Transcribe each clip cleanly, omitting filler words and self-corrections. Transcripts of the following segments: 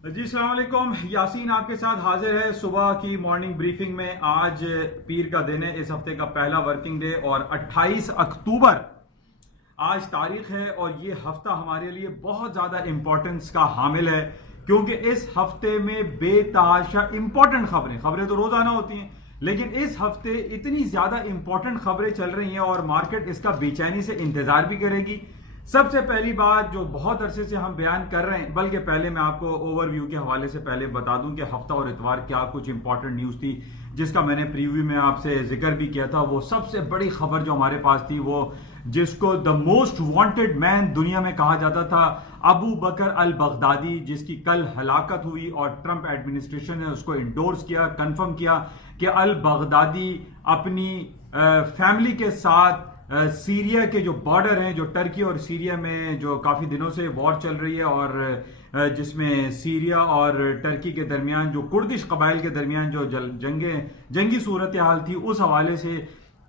جی السلام علیکم، یاسین آپ کے ساتھ حاضر ہے صبح کی مارننگ بریفنگ میں۔ آج پیر کا دن ہے، اس ہفتے کا پہلا ورکنگ ڈے اور 28 اکتوبر آج تاریخ ہے، اور یہ ہفتہ ہمارے لیے بہت زیادہ امپورٹنس کا حامل ہے کیونکہ اس ہفتے میں بے تحاشا امپورٹنٹ خبریں تو روزانہ ہوتی ہیں، لیکن اس ہفتے اتنی زیادہ امپورٹنٹ خبریں چل رہی ہیں اور مارکیٹ اس کا بے چینی سے انتظار بھی کرے گی۔ سب سے پہلی بات جو بہت عرصے سے ہم بیان کر رہے ہیں، بلکہ پہلے میں آپ کو اوور ویو کے حوالے سے پہلے بتا دوں کہ ہفتہ اور اتوار کیا کچھ امپورٹنٹ نیوز تھی جس کا میں نے پریویو میں آپ سے ذکر بھی کیا تھا۔ وہ سب سے بڑی خبر جو ہمارے پاس تھی، وہ جس کو دا موسٹ وانٹڈ مین دنیا میں کہا جاتا تھا، ابو بکر البغدادی، جس کی کل ہلاکت ہوئی اور ٹرمپ ایڈمنسٹریشن نے اس کو انڈورس کیا، کنفرم کیا کہ البغدادی اپنی فیملی کے ساتھ سیریا کے جو بارڈر ہیں، جو ٹرکی اور سیریا میں جو کافی دنوں سے وار چل رہی ہے اور جس میں سیریا اور ٹرکی کے درمیان جو کردش قبائل کے درمیان جو جنگی صورتحال تھی، اس حوالے سے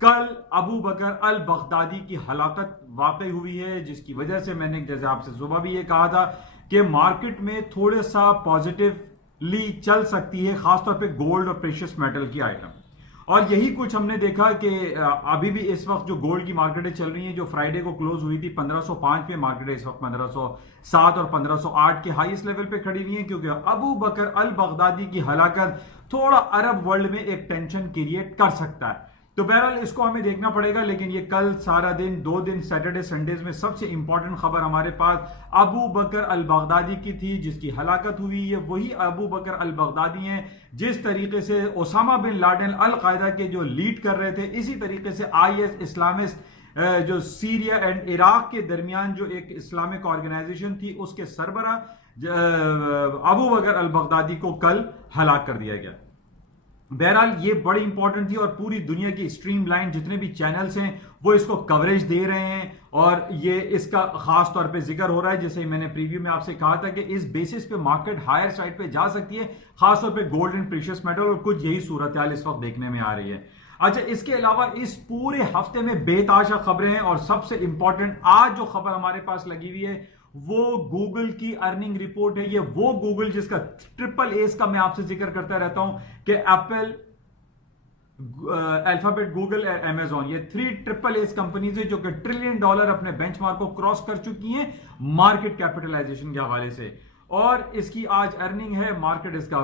کل ابو بکر البغدادی کی ہلاکت واقع ہوئی ہے، جس کی وجہ سے میں نے جیسے آپ سے صبح بھی یہ کہا تھا کہ مارکیٹ میں تھوڑا سا پازیٹیولی چل سکتی ہے، خاص طور پہ گولڈ اور پریشس میٹل کی آئٹم۔ اور یہی کچھ ہم نے دیکھا کہ ابھی بھی اس وقت جو گولڈ کی مارکیٹیں چل رہی ہیں، جو فرائیڈے کو کلوز ہوئی تھی 1505 پہ، مارکیٹیں اس وقت 1507 اور 1508 کے ہائیسٹ لیول پہ کھڑی ہوئی ہیں، کیونکہ ابو بکر البغدادی کی ہلاکت تھوڑا عرب ورلڈ میں ایک ٹینشن کریٹ کر سکتا ہے۔ تو بہرحال اس کو ہمیں دیکھنا پڑے گا، لیکن یہ کل سارا دن، 2 دن سیٹرڈے سنڈیز میں سب سے امپورٹنٹ خبر ہمارے پاس ابو بکر البغدادی کی تھی، جس کی ہلاکت ہوئی۔ یہ وہی ابو بکر البغدادی ہیں جس طریقے سے اسامہ بن لادن القاعدہ کے جو لیڈ کر رہے تھے، اسی طریقے سے آئی ایس اسلامسٹ جو سیریا اینڈ عراق کے درمیان جو ایک اسلامک آرگنائزیشن تھی، اس کے سربراہ ابو بکر البغدادی کو کل ہلاک کر دیا گیا۔ بہرحال یہ بڑی امپورٹنٹ تھی، اور پوری دنیا کی اسٹریم لائن جتنے بھی چینلز ہیں وہ اس کو کوریج دے رہے ہیں، اور یہ اس کا خاص طور پہ ذکر ہو رہا ہے، جیسے میں نے پریویو میں آپ سے کہا تھا کہ اس بیسس پہ مارکیٹ ہائر سائڈ پہ جا سکتی ہے، خاص طور پہ گولڈ اینڈ پریشس میٹل، اور کچھ یہی صورتحال اس وقت دیکھنے میں آ رہی ہے۔ اچھا، اس کے علاوہ اس پورے ہفتے میں بے تحاشا خبریں ہیں، اور سب سے امپورٹنٹ آج جو خبر ہمارے پاس لگی ہوئی ہے وہ گوگل کی ارننگ رپورٹ ہے۔ یہ وہ گوگل جس کا ٹرپل ایس کا میں آپ سے ذکر کرتا رہتا ہوں کہ ایپل، الفابیٹ، گوگل اور امیزون، یہ 3 ٹرپل ایس کمپنیز ہیں جو کہ $1 ٹریلین اپنے بینچ مارک کو کراس کر چکی ہیں مارکیٹ کیپٹلائزیشن کے حوالے سے، اور اس کی آج ارننگ ہے۔ مارکیٹ اس کا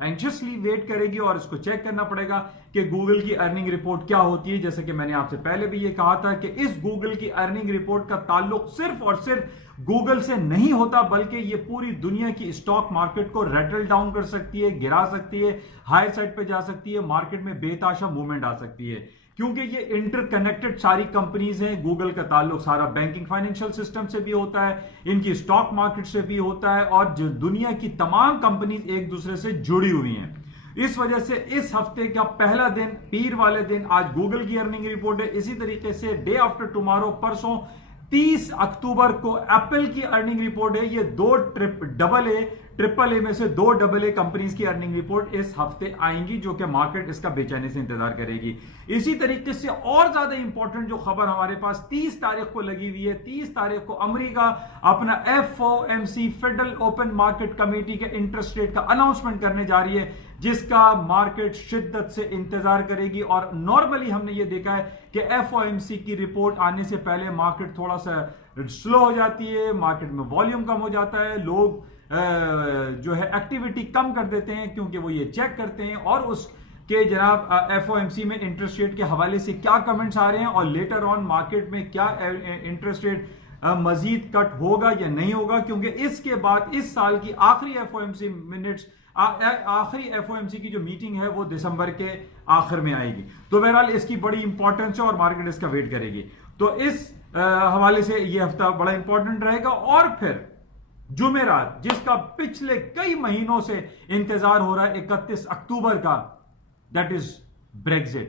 اینکشسلی ویٹ کرے گی، اور اس کو چیک کرنا پڑے گا کہ گوگل کی ارننگ رپورٹ کیا ہوتی ہے۔ جیسے کہ میں نے آپ سے پہلے بھی یہ کہا تھا کہ اس گوگل کی ارننگ رپورٹ کا تعلق صرف اور صرف گوگل سے نہیں ہوتا، بلکہ یہ پوری دنیا کی اسٹاک مارکیٹ کو ریٹل ڈاؤن کر سکتی ہے، گرا سکتی ہے، ہائر سائڈ پہ جا سکتی ہے، مارکیٹ میں بے تحاشا موومنٹ آ سکتی ہے، کیونکہ یہ انٹر کنیکٹڈ ساری کمپنیز ہیں۔ گوگل کا تعلق سارا بینکنگ فائنینشل سسٹم سے بھی ہوتا ہے، ان کی اسٹاک مارکیٹ سے بھی ہوتا ہے، اور جو دنیا کی تمام کمپنیز ایک دوسرے سے جڑی ہوئی ہیں۔ اس وجہ سے اس ہفتے کا پہلا دن، پیر والے دن، آج گوگل کی ارننگ رپورٹ ہے۔ اسی طریقے سے ڈے آفٹر ٹمارو، پرسوں 30 اکتوبر کو ایپل کی ارننگ رپورٹ ہے۔ یہ 2 ٹرپل اے میں سے 2 ڈبل اے کمپنیز کی ارننگ رپورٹ اس ہفتے آئیں گی، جو کہ مارکیٹ اس کا بے چینی سے انتظار کرے گی۔ اسی طریقے سے اور زیادہ امپورٹنٹ جو خبر ہمارے پاس 30 تاریخ کو لگی ہوئی ہے، 30 تاریخ کو امریکہ اپنا FOMC federal open market committee کے انٹرسٹ ریٹ کا اناؤنسمنٹ کرنے جا رہی ہے، جس کا مارکیٹ شدت سے انتظار کرے گی۔ اور نارملی ہم نے یہ دیکھا ہے کہ FOMC کی رپورٹ آنے سے پہلے مارکیٹ تھوڑا سا سلو ہو جاتی ہے، مارکیٹ میں والیوم کم ہو جاتا ہے، لوگ جو ہے ایکٹیویٹی کم کر دیتے ہیں، کیونکہ وہ یہ چیک کرتے ہیں اور اس کہ جناب FOMC میں انٹرسٹ ریٹ کے حوالے سے کیا کمنٹس آ رہے ہیں، اور لیٹر آن مارکیٹ میں کیا انٹرسٹ ریٹ مزید کٹ ہوگا یا نہیں ہوگا، کیونکہ اس کے بعد اس سال کی آخری FOMC کی جو میٹنگ ہے وہ دسمبر کے آخر میں آئے گی۔ تو بہرحال اس کی بڑی امپورٹنس ہے اور مارکیٹ اس کا ویٹ کرے گی۔ تو اس حوالے سے یہ ہفتہ بڑا امپورٹنٹ رہے گا۔ اور پھر جمعرات، جس کا پچھلے کئی مہینوں سے انتظار ہو رہا ہے، 31 اکتوبر کا، دیٹ از بریگزٹ،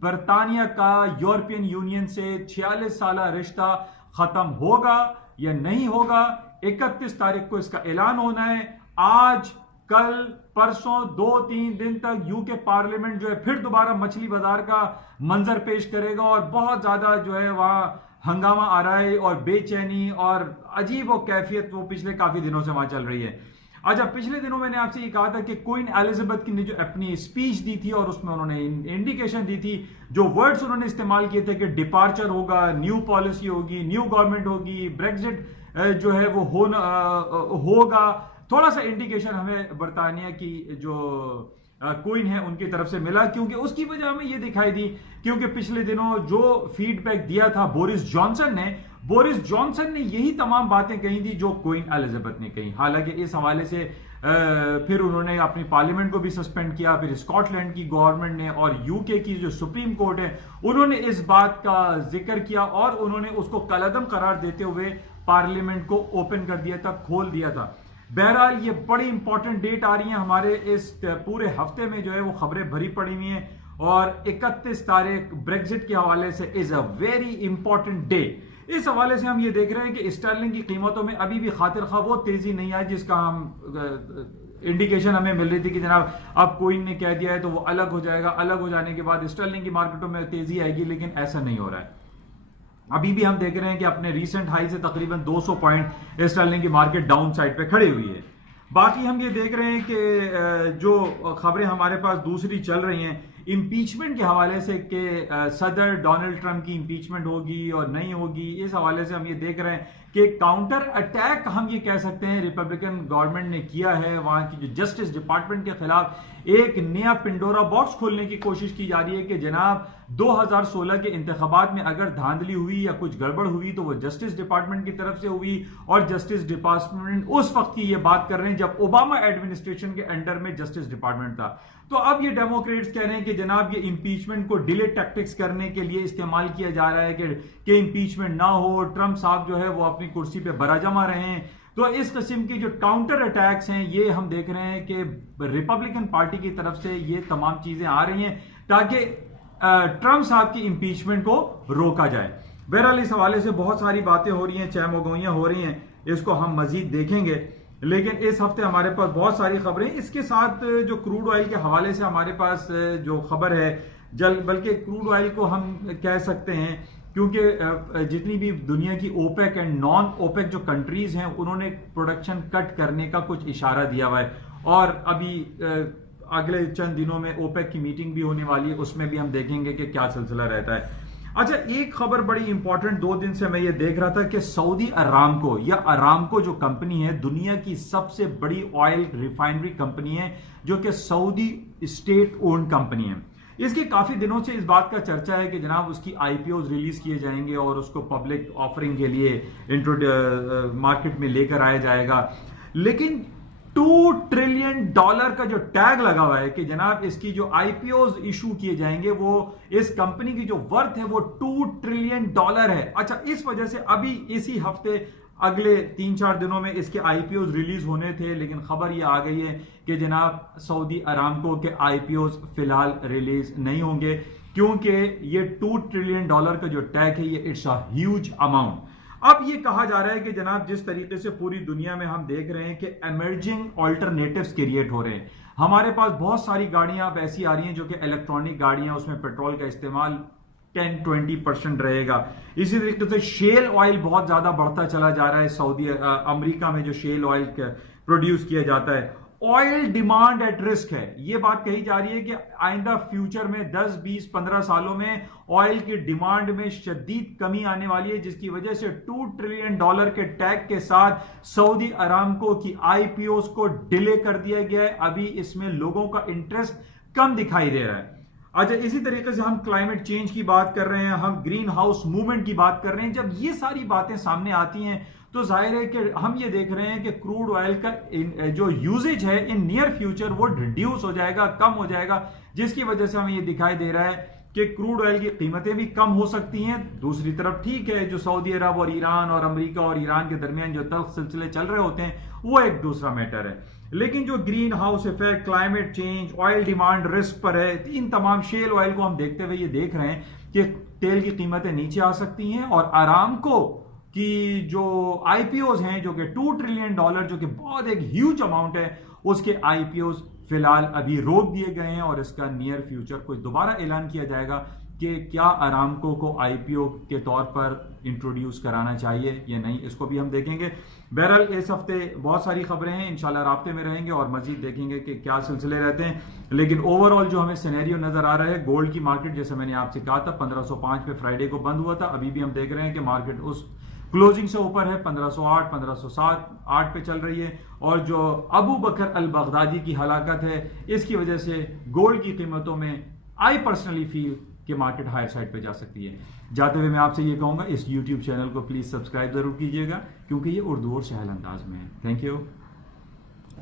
برطانیہ کا یورپین یونین سے 46 سالہ رشتہ ختم ہوگا یا نہیں ہوگا۔ 31 تاریخ کو اس کا اعلان ہونا ہے۔ آج، کل، پرسوں 2-3 دن تک یو کے پارلیمنٹ جو ہے پھر دوبارہ مچھلی بازار کا منظر پیش کرے گا، اور بہت زیادہ جو ہے وہاں ہنگامہ آ رہا ہے اور بے چینی اور عجیب و کیفیت وہ پچھلے کافی دنوں سے وہاں چل رہی ہے۔ اچھا، پچھلے دنوں میں نے آپ سے یہ کہا تھا کہ کوئن ایلزابتھ کی نے جو اپنی اسپیچ دی تھی اور اس میں انہوں نے انڈیکیشن دی تھی، جو ورڈز انہوں نے استعمال کیے تھے کہ ڈپارچر ہوگا، نیو پالیسی ہوگی، نیو گورنمنٹ ہوگی، بریگزٹ جو ہے وہ ہوگا، تھوڑا سا انڈیکیشن ہمیں برطانیہ کی جو کوئن ہے ان کی طرف سے ملا، کیونکہ اس کی وجہ ہمیں یہ دکھائی دی کیونکہ پچھلے دنوں جو فیڈ بیک دیا تھا بورس جانسن نے یہی تمام باتیں کہی تھی جو کوئن ایلزابتھ نے کہی. حالانکہ اس حوالے سے پھر انہوں نے اپنی پارلیمنٹ کو بھی سسپینڈ کیا، پھر اسکاٹ لینڈ کی گورنمنٹ نے اور یو کے کی جو سپریم کورٹ ہے انہوں نے اس بات کا ذکر کیا اور انہوں نے اس کو کالعدم قرار دیتے ہوئے پارلیمنٹ کو اوپن کر دیا تھا، کھول دیا تھا. بہرحال یہ بڑی امپورٹنٹ ڈیٹ آ رہی ہیں ہمارے اس پورے ہفتے میں، جو ہے وہ خبریں بھری پڑی ہوئی ہیں، اور 31 تاریخ بریگزٹ کے حوالے سے از اے ویری امپورٹنٹ ڈے. اس حوالے سے ہم یہ دیکھ رہے ہیں کہ اسٹرلنگ کی قیمتوں میں ابھی بھی خاطر خواہ وہ تیزی نہیں آئی جس کا ہم انڈیکیشن ہمیں مل رہی تھی کہ جناب اب کوئن نے کہہ دیا ہے تو وہ الگ ہو جائے گا، الگ ہو جانے کے بعد اسٹرلنگ کی مارکیٹوں میں تیزی آئے گی، لیکن ایسا نہیں ہو رہا ہے. ابھی بھی ہم دیکھ رہے ہیں کہ اپنے ریسنٹ ہائی سے تقریباً 200 پوائنٹ اسٹرلنگ کی مارکیٹ ڈاؤن سائڈ پہ کھڑی ہوئی ہے. باقی ہم یہ دیکھ رہے ہیں کہ جو خبریں ہمارے پاس دوسری چل رہی ہیں امپیچمنٹ کے حوالے سے کہ صدر ڈونلڈ ٹرمپ کی امپیچمنٹ ہوگی اور نہیں ہوگی، اس حوالے سے ہم یہ دیکھ رہے ہیں کہ کاؤنٹر اٹیک ہم یہ کہہ سکتے ہیں ریپبلکن گورنمنٹ نے کیا ہے. وہاں کی جو جسٹس ڈپارٹمنٹ کے خلاف ایک نیا پنڈورا باکس کھولنے کی کوشش کی جا رہی ہے کہ جناب 2016 کے انتخابات میں اگر دھاندلی ہوئی یا کچھ گڑبڑ ہوئی تو وہ جسٹس ڈپارٹمنٹ کی طرف سے ہوئی، اور جسٹس ڈپارٹمنٹ اس وقت کی یہ بات کر رہے ہیں جب اوباما ایڈمنسٹریشن کے انڈر میں جسٹس ڈپارٹمنٹ تھا. تو اب یہ ڈیموکریٹس کہہ رہے ہیں کہ جناب یہ امپیچمنٹ کو ڈیلے ٹیکٹکس کرنے کے لیے استعمال کیا جا رہا ہے کہ امپیچمنٹ نہ ہو، ٹرمپ صاحب جو ہے وہ اپنی کرسی پہ برا جما رہے ہیں. تو اس قسم کی جو کاؤنٹر اٹیکس ہیں یہ ہم دیکھ رہے ہیں کہ ریپبلکن پارٹی کی طرف سے یہ تمام چیزیں آ رہی ہیں تاکہ ٹرمپ صاحب کی امپیچمنٹ کو روکا جائے. بہرحال اس حوالے سے بہت ساری باتیں ہو رہی ہیں، چہمگوئیاں ہو رہی ہیں، اس کو ہم مزید دیکھیں گے. لیکن اس ہفتے ہمارے پاس بہت ساری خبریں، اس کے ساتھ جو کروڈ آئل کے حوالے سے ہمارے پاس جو خبر ہے بلکہ کروڈ آئل کو ہم کہہ سکتے ہیں کیونکہ جتنی بھی دنیا کی اوپیک اینڈ نان اوپیک جو کنٹریز ہیں انہوں نے پروڈکشن کٹ کرنے کا کچھ اشارہ دیا ہوا ہے، اور ابھی اگلے چند دنوں میں اوپیک کی میٹنگ بھی ہونے والی ہے، اس میں بھی ہم دیکھیں گے کہ کیا سلسلہ رہتا ہے. اچھا، ایک خبر بڑی امپورٹنٹ 2 دن سے میں یہ دیکھ رہا تھا کہ سعودی ارامکو یا ارامکو جو کمپنی ہے دنیا کی سب سے بڑی آئل ریفائنری کمپنی ہے جو کہ سعودی اسٹیٹ اونڈ کمپنی ہے. اس کے کافی دنوں سے اس بات کا چرچا ہے کہ جناب اس کی آئی پی اوز ریلیز کیے جائیں گے اور اس کو پبلک آفرنگ کے لیے مارکیٹ میں لے کر آیا جائے گا، لیکن $2 ٹریلین کا جو ٹیگ لگا ہوا ہے کہ جناب اس کی جو آئی پی اوز ایشو کیے جائیں گے وہ اس کمپنی کی جو ورتھ ہے وہ $2 ٹریلین ہے. اچھا، اس وجہ سے ابھی اسی ہفتے اگلے 3-4 دنوں میں اس کے آئی پی اوز ریلیز ہونے تھے، لیکن خبر یہ آ گئی ہے کہ جناب سعودی ارامکو کے آئی پی اوز فی الحال ریلیز نہیں ہوں گے کیونکہ یہ $2 ٹریلین کا جو ٹیگ ہے یہ اٹس اے ہیوج اماؤنٹ. اب یہ کہا جا رہا ہے کہ جناب جس طریقے سے پوری دنیا میں ہم دیکھ رہے ہیں کہ ایمرجنگ آلٹرنیٹیوز کریٹ ہو رہے ہیں، ہمارے پاس بہت ساری گاڑیاں اب ایسی آ رہی ہیں جو کہ الیکٹرانک گاڑیاں، اس میں پیٹرول کا استعمال 10-20% رہے گا. اسی طریقے سے شیل آئل بہت زیادہ بڑھتا چلا جا رہا ہے. امریکہ میں جو شیل آئل پروڈیوس کیا جاتا ہے، آئل ڈیمانڈ ایٹ رسک ہے. یہ بات کہی جا رہی ہے کہ آئندہ فیوچر میں 10-20-15 سالوں میں آئل کی ڈیمانڈ میں شدید کمی آنے والی ہے، جس کی وجہ سے $2 ٹریلین کے ٹیگ کے ساتھ سعودی ارامکو کی آئی پی اوز کو ڈیلے کر دیا گیا ہے. ابھی اس میں لوگوں کا انٹرسٹ کم دکھائی دے رہا ہے. اچھا، اسی طریقے سے ہم کلائمیٹ چینج کی بات کر رہے ہیں، ہم گرین ہاؤس موومنٹ کی بات کر رہے ہیں. جب یہ ساری باتیں سامنے آتی ہیں تو ظاہر ہے کہ ہم یہ دیکھ رہے ہیں کہ کروڈ آئل کا جو یوزیج ہے ان نیئر فیوچر وہ ریڈیوس ہو جائے گا، کم ہو جائے گا، جس کی وجہ سے ہمیں یہ دکھائی دے رہا ہے کہ کروڈ آئل کی قیمتیں بھی کم ہو سکتی ہیں. دوسری طرف ٹھیک ہے، جو سعودی عرب اور ایران اور امریکہ اور ایران کے درمیان جو تلخ سلسلے چل رہے ہوتے ہیں وہ ایک دوسرا میٹر ہے، لیکن جو green house effect, climate change, oil demand risk پر ہے، ان تمام شیل آئل کو ہم دیکھتے ہوئے یہ دیکھ رہے ہیں کہ تیل کی قیمتیں نیچے آ سکتی ہیں، اور ارامکو کی جو آئی پی اوز ہیں جو کہ $2 ٹریلین جو کہ بہت ایک ہیوج اماؤنٹ ہے، اس کے آئی پی اوز فی الحال ابھی روک دیے گئے ہیں، اور اس کا نیئر فیوچر کوئی دوبارہ اعلان کیا جائے گا کہ کیا ارامکو کو آئی پی او کے طور پر انٹروڈیوس کرانا چاہیے یا نہیں، اس کو بھی ہم دیکھیں گے. بہرحال اس ہفتے بہت ساری خبریں ہیں، انشاءاللہ رابطے میں رہیں گے اور مزید دیکھیں گے کہ کیا سلسلے رہتے ہیں. لیکن اوور آل جو ہمیں سینیریو نظر آ رہا ہے، گولڈ کی مارکیٹ جیسے میں نے آپ سے کہا تھا 1505 پہ فرائیڈے کو بند ہوا تھا، ابھی بھی ہم دیکھ رہے ہیں کہ مارکیٹ اس کلوزنگ سے اوپر ہے، 1508 1507 پہ چل رہی ہے. اور جو ابو بکر البغدادی کی ہلاکت ہے، اس کی وجہ سے گولڈ کی قیمتوں میں آئی پرسنلی فیل کہ مارکیٹ ہائر سائڈ پہ جا سکتی ہے. جاتے ہوئے میں آپ سے یہ کہوں گا اس یوٹیوب چینل کو پلیز سبسکرائب ضرور کیجیے گا، کیونکہ یہ اردو اور سہل انداز میں ہے. Thank you.